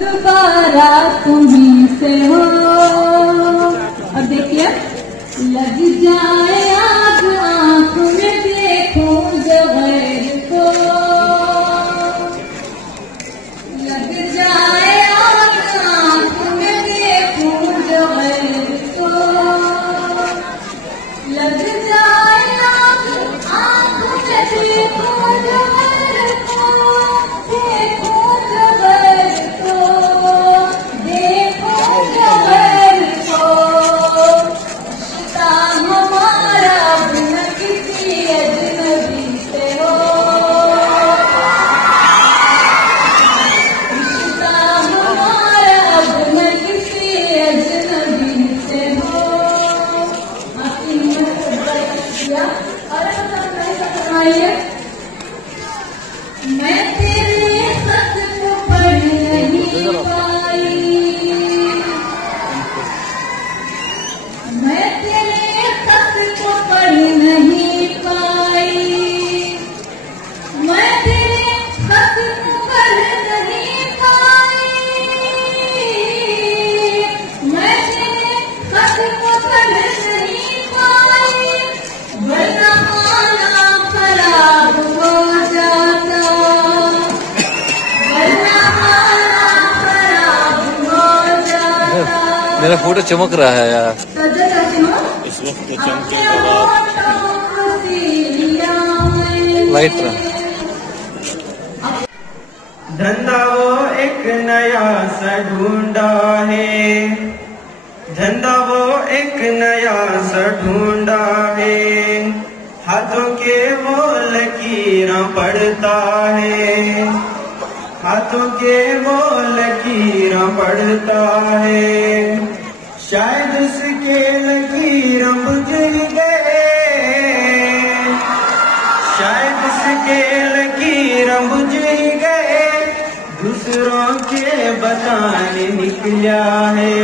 दोबारा तुम्हीं से हो। और देखिए, लग जाए आग आँख में देखूं जो गैर को, लग जाए आग आँख में देखूं जो गैर को, लग जाए आग आँख में देखूं जो गैर को, देखूं जो गैर को, देखूं जो गैर को। रिश्ता हमारा बिन किसी अजनबी से हो, रिश्ता हमारा बिन किसी अजनबी से हो। आपकी किया और फरमाइए, मैं तेरे खत को पढ़ नहीं पाई, मैं तेरे खत को पढ़ नहीं पाई, मैं तेरे खत को पढ़ नहीं पाई, मैं तेरे खत को पढ़ नहीं पाई, वरना खाना खराब हो जाता, वरना खाना खराब हो जाता। मेरा फोटो चमक रहा है यार। इस वक्त चमकेगा लाइट रहा। धंधा वो एक नया सा ढूंढा है, धंधा वो एक नया सा ढूंढा है, हाथों के वो लकीरां पड़ता है, हाथों के वो लकीरां पड़ता है। शायद उसके लकीरां बुझ गए, शायद उसके लकीरां बुझ गए, दूसरों के बताने निकला है,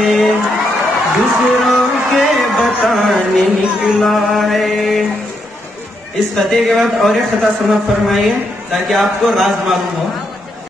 दूसरों के बताने निकला है। इस खते के बाद और एक खता समाप्त फरमाइए ताकि आपको राज मालूम हो।